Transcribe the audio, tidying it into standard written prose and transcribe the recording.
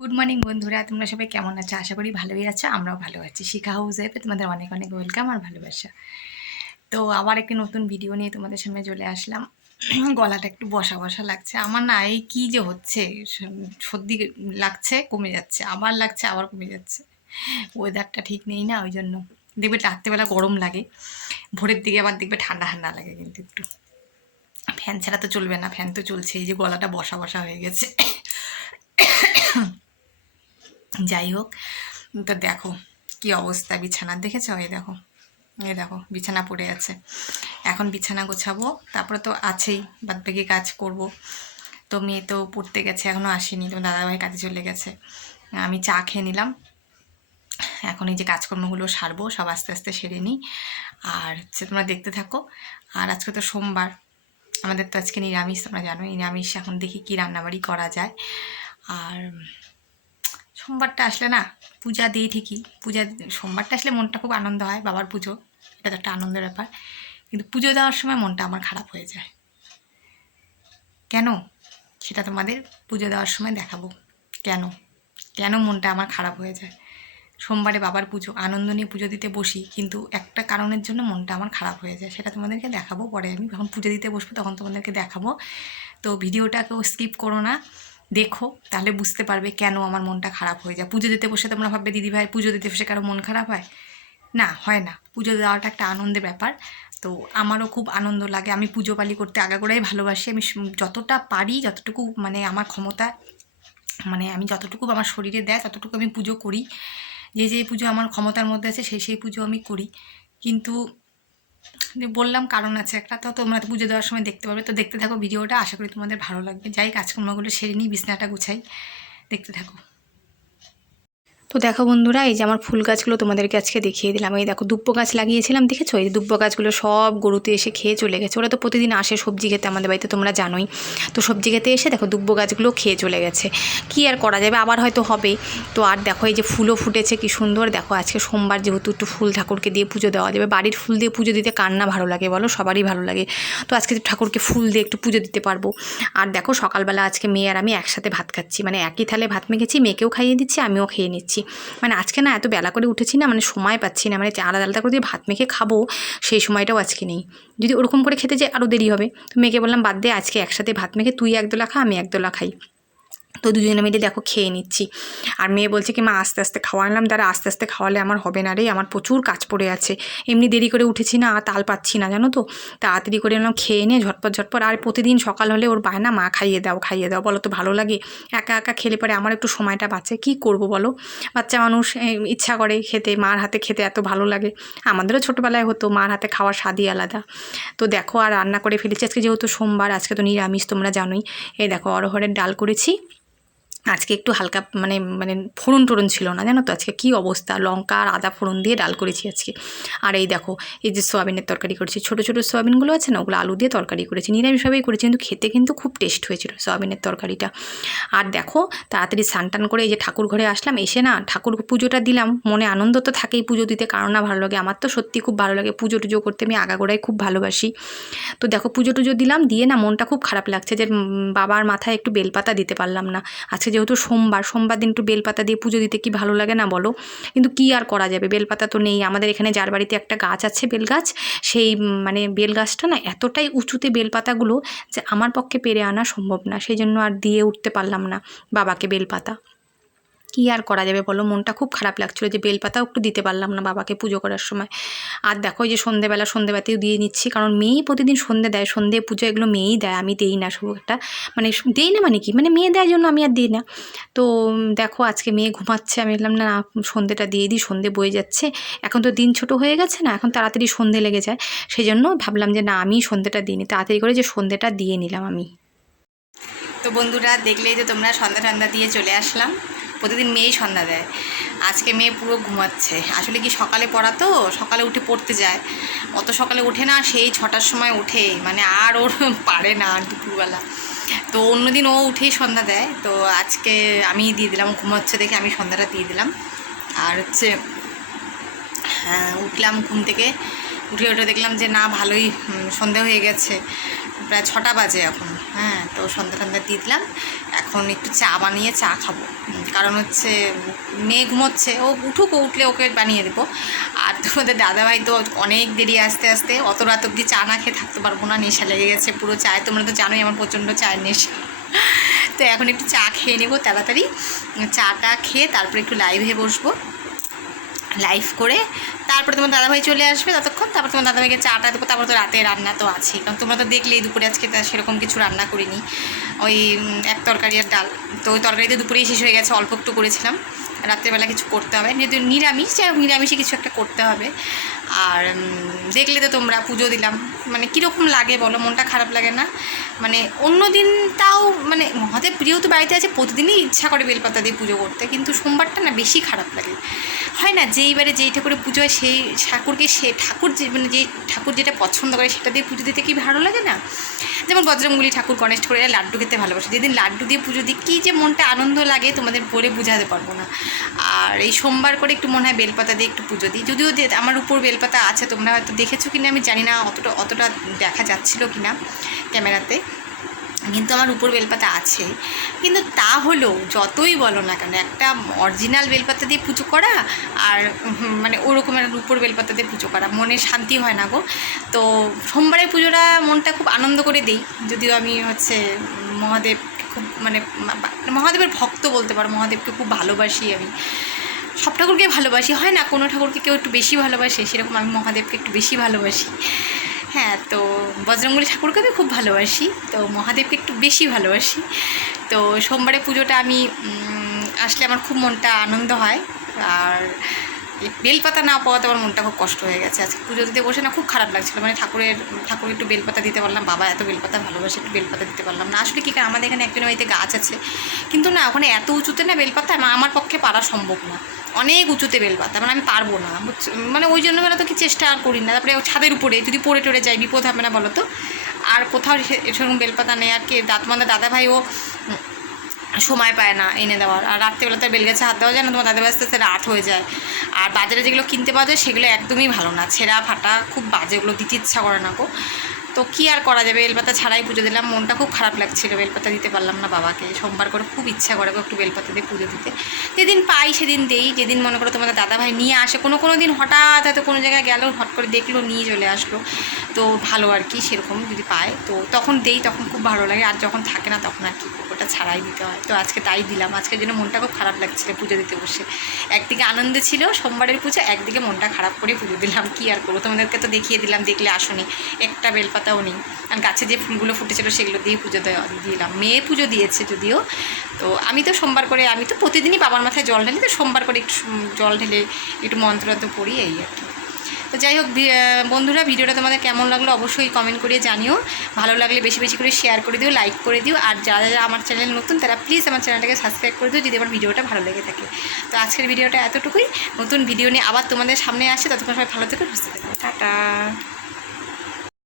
Good morning বন্ধুরা, তোমরা সবাই কেমন আছো? আশা করি ভালোই আছো। আমরাও ভালো আছি। শিখা হাউস ওয়াইফে তোমাদের অনেক অনেক ওয়েলকাম আর ভালোবাসা। তো আবার একটি নতুন ভিডিও নিয়ে তোমাদের সামনে চলে আসলাম। গলাটা একটু বসা বসা লাগছে আমার, না এই কী যে হচ্ছে, সর্দি লাগছে কমে যাচ্ছে, আবার লাগছে আবার কমে যাচ্ছে। ওয়েদারটা ঠিক নেই না, ওই জন্য দেখবে রাত্রেবেলা গরম লাগে, ভোরের দিকে আবার দেখবে ঠান্ডা ঠান্ডা লাগে। কিন্তু একটু ফ্যান ছাড়া তো চলবে না, ফ্যান তো চলছে। এই যে গলাটা বসা বসা হয়ে গেছে। যাই হোক, তো দেখো কি অবস্থা বিছানার, দেখেছো? এই দেখো বিছানা পড়ে আছে। এখন বিছানা গোছাবো, তারপরে তো আছেই বাদবাকি কাজ করব। তো মেয়ে তো পড়তে গেছে, এখনও আসেনি, তো দাদাভাই কাজে চলে গেছে। আমি চা খেয়ে নিলাম। এখন এই যে কাজকর্মগুলো সারবো, সব আস্তে আস্তে সেরে নিই। আর হচ্ছে তোমরা দেখতে থাকো। আর আজকে তো সোমবার, আমাদের তো আজকে নিরামিষ, তোমরা জানো নিরামিষ। এখন দেখি কি রান্নাবাড়ি করা যায়। আর সোমবারটা আসলে না, পূজা দিই ঠিকই, সোমবারটা আসলে মনটা খুব আনন্দ হয়, বাবার পুজো, এটা তো একটা আনন্দের ব্যাপার। কিন্তু পুজো দেওয়ার সময় মনটা আমার খারাপ হয়ে যায়। কেন, সেটা তোমাদের পুজো দেওয়ার সময় দেখাবো। কেন কেন মনটা আমার খারাপ হয়ে যায়। সোমবারে বাবার পুজো, আনন্দ নিয়ে পুজো দিতে বসি, কিন্তু একটা কারণের জন্য মনটা আমার খারাপ হয়ে যায়, সেটা তোমাদেরকে দেখাবো পরে। আমি যখন পুজো দিতে বসবো তখন তোমাদেরকে দেখাবো। তো ভিডিওটাকেও স্কিপ করো না, দেখো, তাহলে বুঝতে পারবে কেন আমার মনটা খারাপ হয়ে যায়। পুজো দিতে বসে তোমরা ভাববে দিদিভাই পুজো দিতে বসে কারো মন খারাপ হয়? না, হয় না। পুজো দেওয়াটা একটা আনন্দের ব্যাপার। তো আমারও খুব আনন্দ লাগে। আমি পুজো পালি করতে আগাগোড়াই ভালোবাসি। আমি যতটা পারি, যতটুকু মানে আমার ক্ষমতা, মানে আমি যতটুকু আমার শরীরে দেয় ততটুকু আমি পুজো করি। যে পুজো আমার ক্ষমতার মধ্যে আছে সেই পুজো আমি করি। কিন্তু বললাম কারণ আছে একটা, তো তোমরা তো পুজো দেওয়ার সময় দেখতে পাবে। তো দেখতে থাকো ভিডিওটা, আশা করি তোমাদের ভালো লাগবে। যাই কাজকর্মগুলো সেরে নিই, বিছানাটা গুছাই, দেখতে থাকো। তো দেখো বন্ধুরা, এই যে আমার ফুল গাছগুলো তোমাদেরকে আজকে দেখিয়ে দিলাম। এই দেখো দুব্বো গাছ লাগিয়েছিলাম, দেখেছো? এই দুব্বো গাছগুলো সব গরুতে এসে খেয়ে চলে গেছে। ওরা তো প্রতিদিন আসে সবজি খেতে আমাদের বাড়িতে, তোমরা জানোই। তো সবজি খেতে এসে দেখো দুব্বো গাছগুলো খেয়ে চলে গেছে। কি আর করা যাবে, আবার হয়তো হবে। তো আর দেখো এই যে ফুলও ফুটেছে কি সুন্দর। দেখো আজকে সোমবার, যেহেতু একটু ফুল ঠাকুরকে দিয়ে পুজো দেওয়া যাবে। বাড়ির ফুল দিয়ে পুজো দিতে কার না ভালো লাগে বলো? সবারই ভালো লাগে। তো আজকে ঠাকুরকে ফুল দিয়ে একটু পুজো দিতে পারবো। আর দেখো সকালবেলা আজকে মেয়ে আর আমি একসাথে ভাত খাচ্ছি, মানে একই থালে ভাত মেখেছি, মেয়েকেও খাইয়ে দিচ্ছি, আমিও খেয়ে নিচ্ছি। মানে আজকে না এত বেলা করে উঠেছি না, মানে সময় পাচ্ছি না, মানে আলাদা আলাদা করে দিয়ে ভাত মেখে খাবো সেই সময়টাও আজকে নেই। যদি ওরকম করে খেতে যাই আরও দেরি হবে। তো মেয়েকে বললাম বাদ দে, আজকে একসাথে ভাত মেখে তুই একদলা খা, আমি একদলা খাই। তো দুজনে মিলে দেখো খেয়ে নিচ্ছি। আর মেয়ে বলছে কি মা আস্তে আস্তে খাওয়ালাম, দ্বারা আস্তে আস্তে খাওয়ালে আমার হবে না রে, আমার প্রচুর কাজ পড়ে আছে। এমনি দেরি করে উঠেছি না, আর তাল পাচ্ছি না জানো তো। তাড়াতাড়ি করে এলাম, খেয়ে নিয়ে ঝটপট ঝটপট। আর প্রতিদিন সকাল হলে ওর বায়না মা খাইয়ে দাও খাইয়ে দাও, বলো তো ভালো লাগে? একা একা খেলে পরে আমার একটু সময়টা বাঁচে, কী করব বলো? বাচ্চা মানুষ, ইচ্ছা করে খেতে, মার হাতে খেতে এত ভালো লাগে। আমাদেরও ছোটোবেলায় হতো, মার হাতে খাওয়ার স্বাদই আলাদা। তো দেখো আর রান্না করে ফেলেছি আজকে, যেহেতু সোমবার, আজকে তো নিরামিষ তোমরা জানোই। এই দেখো অরহরের ডাল করেছি আজকে, একটু হালকা মানে মানে ফোড়ন টোড়ন ছিল না জানো তো। আজকে কী অবস্থা, লঙ্কা আর আদা ফোড়ন দিয়ে ডাল করেছি আজকে। আর এই দেখো এই যে সোয়াবিনের তরকারি করেছি, ছোটো ছোটো সোয়াবিনগুলো আছে না, ওগুলো আলু দিয়ে তরকারি করেছি, নিরামিষভাবেই করেছি, কিন্তু খেতে কিন্তু খুব টেস্ট হয়েছিল সোয়াবিনের তরকারিটা। আর দেখো তাড়াতাড়ি স্নান টান করে এই যে ঠাকুর ঘরে আসলাম, এসে না ঠাকুর পুজোটা দিলাম। মনে আনন্দ তো থাকেই পুজো দিতে, কারণ না ভালো লাগে? আমার তো সত্যি খুব ভালো লাগে পুজো টুজো করতে, আমি আগাগোড়াই খুব ভালোবাসি। তো দেখো পুজো টুজো দিলাম, দিয়ে না মনটা খুব খারাপ লাগছে যে বাবার মাথায় একটু বেলপাতা দিতে পারলাম না। আজকে যেহেতু সোমবার, সোমবার দিন একটু বেলপাতা দিয়ে পুজো দিতে কি ভালো লাগে না বলো? কিন্তু কি আর করা যাবে, বেলপাতা তো নেই আমাদের এখানে। যার বাড়িতে একটা গাছ আছে বেল গাছ, সেই মানে বেল গাছটা না এতটাই উঁচুতে বেলপাতাগুলো যে আমার পক্ষে পেরে আনা সম্ভব না, সেই জন্য আর দিয়ে উঠতে পারলাম না বাবাকে বেলপাতা। কী আর করা যাবে বলো? মনটা খুব খারাপ লাগছিলো যে বেলপাতাও একটু দিতে পারলাম না বাবাকে পুজো করার সময়। আর দেখো এই যে সন্ধেবাতিও দিয়ে নিচ্ছি, কারণ মেয়েই প্রতিদিন সন্ধে দেয়, সন্ধে পুজো এগুলো মেয়েই দেয়, আমি দিই না। শুধু একটা মানে দিই না, মানে কি, মানে মেয়ে দেয় জন্য আমি আর দিই না। তো দেখো আজকে মেয়ে ঘুমাচ্ছে, আমি বললাম না সন্ধেটা দিয়ে দিই, সন্ধে বয়ে যাচ্ছে, এখন তো দিন ছোট হয়ে গেছে না, এখন তাড়াতাড়ি সন্ধে লেগে যায়। সেই জন্য ভাবলাম যে না আমি সন্ধেটা দিই নি, তাড়াতাড়ি করে যে সন্ধেটা দিয়ে নিলাম আমি। তো বন্ধুরা দেখলেই তো তোমরা, সন্ধ্যা টন্ধা দিয়ে চলে আসলাম। প্রতিদিন মেয়েই সন্ধ্যা দেয়, আজকে মেয়ে পুরো ঘুমাচ্ছে। আসলে কি সকালে পড়া তো, সকালে উঠে পড়তে যায়, অত সকালে ওঠে না, সেই 6টার সময় ওঠে, মানে আর ওর পারে না আর দুপুরবেলা। তো অন্যদিন ও উঠেই সন্ধ্যা দেয়, তো আজকে আমি দিয়ে দিলাম, ঘুমাচ্ছে দেখে আমি সন্ধ্যাটা দিয়ে দিলাম। আর হচ্ছে উঠলাম ঘুম থেকে, উঠে উঠে দেখলাম যে না ভালোই সন্ধে হয়ে গেছে, প্রায় 6টা বাজে এখন। হ্যাঁ, তো সন্ধ্যা টন্ধা দিয়ে দিলাম। এখন একটু চা বানিয়ে চা খাবো, কারণ হচ্ছে মেয়ে ঘুমোচ্ছে, ও উঠুক, ও উঠলে ওকে বানিয়ে দেবো। আর তোমাদের দাদাভাই তো অনেক দেরি আস্তে আস্তে, অত রাত অবধি চা না খেয়ে থাকতে পারবো না, নেশা লেগে গেছে পুরো চায়। তোমরা তো জানোই আমার প্রচণ্ড চায়ের নেশা। তো এখন একটু চা খেয়ে নেবো তাড়াতাড়ি, চাটা খেয়ে তারপরে একটু লাইভে বসবো। লাইভ করে তারপরে তোমার দাদাভাই চলে আসবে ততক্ষণ, তারপর তোমার দাদাভাইকে চাটা দেবো। তারপর তো রাতে রান্না তো আছেই, কারণ তোমরা তো দেখলেই দুপুরে আজকে সেরকম কিছু রান্না করিনি, ওই এক তরকারি আর ডাল। তো ওই তরকারিতে দুপুরেই শেষ হয়ে গেছে, অল্প একটু করেছিলাম। রাত্রেবেলা কিছু করতে হবে, যদি নিরামিষ, যাই হোক নিরামিষে কিছু একটা করতে হবে। আর দেখলে তো তোমরা পুজো দিলাম, মানে কীরকম লাগে বলো, মনটা খারাপ লাগে না? মানে অন্য দিন তাও মানে মহাদেব প্রিয় তো বাড়িতে আছে, প্রতিদিনই ইচ্ছা করে বেলপাতা দিয়ে পুজো করতে, কিন্তু সোমবারটা না বেশি খারাপ লাগে। হয় না, যেইবারে যেই ঠাকুরে পুজো হয় সেই ঠাকুরকে, সে ঠাকুর যে মানে যেই ঠাকুর যেটা পছন্দ করে সেটা দিয়ে পুজো দিতে কি ভালো লাগে না? যেমন বজরংবলী ঠাকুর, গণেশ ঠাকুর, এরা লাড্ডু খেতে ভালোবাসে। যেদিন লাড্ডু দিয়ে পুজো দিই কী যে মনটা আনন্দ লাগে তোমাদের বলে বোঝাতে পারবো না। আর এই সোমবার করে একটু মনে হয় বেলপাতা দিয়ে একটু পুজো দিই, যদিও আমার উপর বেলপাতা আছে, তোমরা হয়তো দেখেছো কিনা আমি জানি না, অতটা দেখা যাচ্ছিলো কিনা ক্যামেরাতে, কিন্তু আমার উপর বেলপাতা আছে। কিন্তু তা হলেও যতই বলো না কেন, একটা অরিজিনাল বেলপাতা দিয়ে পুজো করা আর মানে ওরকমের উপর বেলপাতা দিয়ে পুজো করা মনে শান্তি হয় না গো। তো সোমবারের পুজোটা মনটা খুব আনন্দ করে দিই, যদিও আমি হচ্ছে মহাদেব খুব মানে মহাদেবের ভক্ত বলতে পারো, মহাদেবকে খুব ভালোবাসি আমি। সব ঠাকুরকে ভালোবাসি, হয় না কোনো ঠাকুরকে কেউ একটু বেশি ভালোবাসে, সেরকম আমি মহাদেবকে একটু বেশি ভালোবাসি। হ্যাঁ, তো বজরংবলী ঠাকুরকে আমি খুব ভালোবাসি, তো মহাদেবকে একটু বেশি ভালোবাসি। তো সোমবারে পুজোটা আমি আসলে আমার খুব মনটা আনন্দ হয়। আর এই বেলপাতা না পাওয়াতে আমার মনটা খুব কষ্ট হয়ে গেছে। আজকে পুজো দিতে বসে না খুব খারাপ লাগছিলো, মানে ঠাকুর একটু বেলপাতা দিতে পারলাম, বাবা এত বেলপাতা ভালোবাসে, একটু বেলপাতা দিতে পারলাম না। আসলে কী, আমাদের এখানে একজনের বাড়িতে গাছ আছে, কিন্তু না ওখানে এত উঁচুতে না বেলপাতা আমার পক্ষে পারা সম্ভব না, অনেক উঁচুতে বেলপাতা, মানে আমি পারবো না, মানে ওই জন্য বেলা তো কি চেষ্টা আর করি না। তারপরে ছাদের উপরে যদি পড়ে টড়ে যাই বিপদ হবে না বলো তো? আর কোথাও সেরকম বেলপাতা নেই। আর কি দাদাভাইও সময় পায় না এনে দেওয়ার, আর রাত্রেবেলা তো বেলগাছে হাত দেওয়া যায় না, তোমার দাদাভাই আস্তে আস্তে রাত হয়ে যায়। আর বাজারে যেগুলো কিনতে পাওয়া যায় সেগুলো একদমই ভালো না, ছেঁড়া ফাটা, খুব বাজে, ওগুলো দিতে ইচ্ছা করে না গো। তো কী আর করা যাবে, বেলপাতা ছাড়াই পুজো দিলাম, মনটা খুব খারাপ লাগছিলো, বেলপাতা দিতে পারলাম না বাবাকে। সোমবার করে খুব ইচ্ছা করে একটু বেলপাতা দিয়ে পুজো দিতে, যেদিন পাই সেদিন দেই। যেদিন মনে করো তোমাদের দাদাভাই নিয়ে আসে, কোনো দিন হঠাৎ হয়তো কোনো জায়গায় গেল, হট করে দেখলো নিয়ে চলে আসলো, তো ভালো আর কি, সেরকম যদি পায় তো তখন দেই, তখন খুব ভালো লাগে। আর যখন থাকে না তখন আর কি, ওটা ছাড়াই দিতে হয়। তো আজকে তাই দিলাম, আজকের জন্য মনটা খুব খারাপ লাগছিলো পুজো দিতে বসে। একদিকে আনন্দ ছিল সোমবারের পুজো, একদিকে মনটা খারাপ করে পুজো দিলাম, কী আর করবো। তোমাদেরকে তো দেখিয়ে দিলাম, দেখলে আসোনি, একটা বেলপাতাও নেই। আর গাছে যে ফুলগুলো ফুটেছিল সেগুলো দিয়ে পুজো দিলাম। মেয়ে পুজো দিয়েছে যদিও। তো আমি তো সোমবার করে, আমি তো প্রতিদিনই বাবার মাথায় জল ঢালি, তো সোমবার করে একটু জল ঢেলে একটু মন্ত্র পড়ি, এই আর কি। তো যাই হোক বন্ধুরা, ভিডিওটা তোমাদের কেমন লাগলো অবশ্যই কমেন্ট করে জানিও। ভালো লাগলে বেশি বেশি করে শেয়ার করে দিও, লাইক করে দিও। আর যারা যারা আমার চ্যানেল নতুন তারা প্লিজ আমার চ্যানেলটাকে সাবস্ক্রাইব করে দিও যদি আমার ভিডিওটা ভালো লেগে থাকে। তো আজকের ভিডিওটা এতটুকুই, নতুন ভিডিও নিয়ে আবার তোমাদের সামনে আসে, ততক্ষণ সবাই ভালো থেকো, সুস্থ থেকো, টাটা।